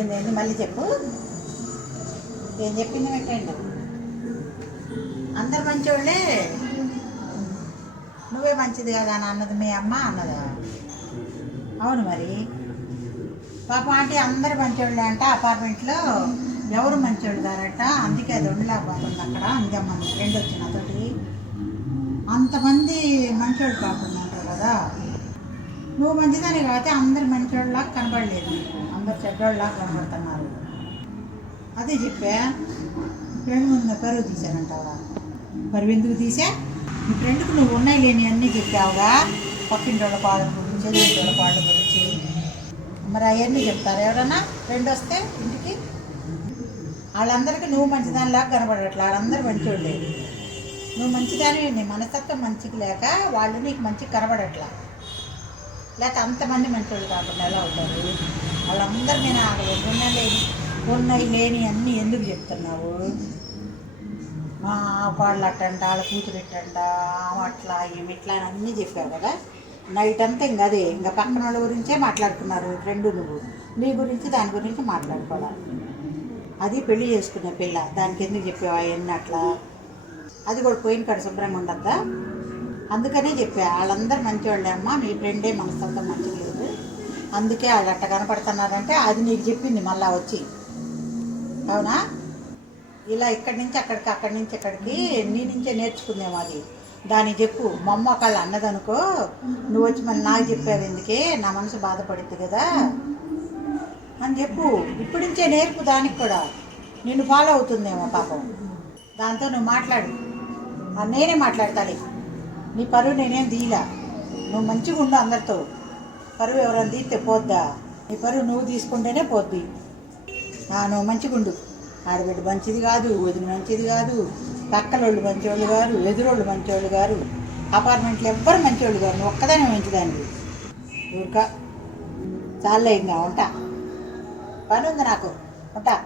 ఏంటండి మళ్ళీ చెప్పు. ఏం చెప్పింది పెట్టండి. అందరు మంచోళ్ళే, నువ్వే మంచిది కదా అని అన్నది మీ అమ్మ అన్నదా? అవును మరి పాపం ఆంటీ అందరు మంచోళ్ళే అంట. అపార్ట్మెంట్లో ఎవరు మంచోళ్ళు గారట, అందుకే అది ఉండలేకపోతుంది అక్కడ. అందమ్మ ఫ్రెండ్ వచ్చిన నాతోటి అంతమంది మంచోళ్ళు కాకుండా ఉంటారు కదా. నువ్వు మంచిదని కాబట్టి అందరు మంచోళ్ళలాగా కనబడలేదు, అందరు చెడ్డోళ్ళలాగా కనబడుతున్నారు. అదే చెప్పా. ఫ్రెండ్ ముందు పరువు తీశానంటావా? పరువు ఎందుకు తీసా? నీ ఫ్రెండ్కి నువ్వు ఉన్నాయి లేని అన్నీ చెప్పావుగా, పక్కింటి వాళ్ళ పాట గురించి, ఎదురింటి వాళ్ళ పాట గురించి. మరి అవన్నీ చెప్తారు ఎవరన్నా ఫ్రెండ్ వస్తే ఇంటికి? వాళ్ళందరికీ నువ్వు మంచిదానిలాగా కనబడట్లా, వాళ్ళందరూ మంచోళ్ళే. నువ్వు మంచిదాని, నీ మనస్తత్వం మంచికి లేక వాళ్ళు నీకు మంచిగా కనబడట్లా. లేకపోతే అంతమంది మంచోళ్ళు కాకుండా ఎలా అవుతారు? వాళ్ళందరూ నేను ఆగలేదు, ఉన్నాయి లేని అన్నీ ఎందుకు చెప్తున్నావు? మా వాళ్ళు అట్టంట, వాళ్ళ కూతురు ఇట్టంట, అట్లా ఏమి ఇట్లా అని అన్నీ చెప్పావు కదా. నైట్ అంతా ఇంకా అదే, ఇంకా పక్కన వాళ్ళ గురించే మాట్లాడుతున్నారు ఫ్రెండ్. నువ్వు నీ గురించి దాని గురించి మాట్లాడుకోవాలి. అది పెళ్లి చేసుకునే పిల్ల, దానికి ఎందుకు చెప్పావు అవన్నీ అట్లా? అది కూడా పోయిన కాడ శుభ్రంగా ఉండద్దా? అందుకనే చెప్పా, వాళ్ళందరూ మంచివాళ్ళే అమ్మ, మీ ఫ్రెండే మనస్తత్వం మంచిగా లేదు, అందుకే వాళ్ళు అట్ట కనపడుతున్నారంటే అది నీకు చెప్పింది మళ్ళా వచ్చి. అవునా? ఇలా ఇక్కడి నుంచి అక్కడికి, అక్కడి నుంచి ఇక్కడికి నీ నుంచే నేర్చుకుందేమో అది. దానికి చెప్పు, మా అమ్మ ఒకళ్ళు అన్నదనుకో, నువ్వు వచ్చి మళ్ళీ నాకు చెప్పావు ఎందుకే, నా మనసు బాధపడుద్ది కదా అని చెప్పు. ఇప్పటి నుంచే నేర్పు దానికి కూడా. నిన్ను ఫాలో అవుతుందేమో పాపం. దాంతో నువ్వు మాట్లాడు, నేనే మాట్లాడతాలే. నీ పరువు నేనేం తీయలా, నువ్వు మంచిగా ఉండు అందరితో. పరువు ఎవరైనా తీస్తే పోద్దా? నీ పరువు నువ్వు తీసుకుంటేనే పోద్ది. నువ్వు మంచిగా ఉండు. ఆడబిడ్డ మంచిది కాదు, వదిన మంచిది కాదు, పక్కలోళ్ళు మంచివాళ్ళు గారు, ఎదురోళ్ళు మంచివాళ్ళు గారు, అపార్ట్మెంట్లో ఎవ్వరు మంచివాళ్ళు గారు, నువ్వు ఒక్కదానే మంచిదాన్ని. ఊరిక చాలే, ఇంకా ఉంటా, పని ఉంది నాకు, ఉంటా.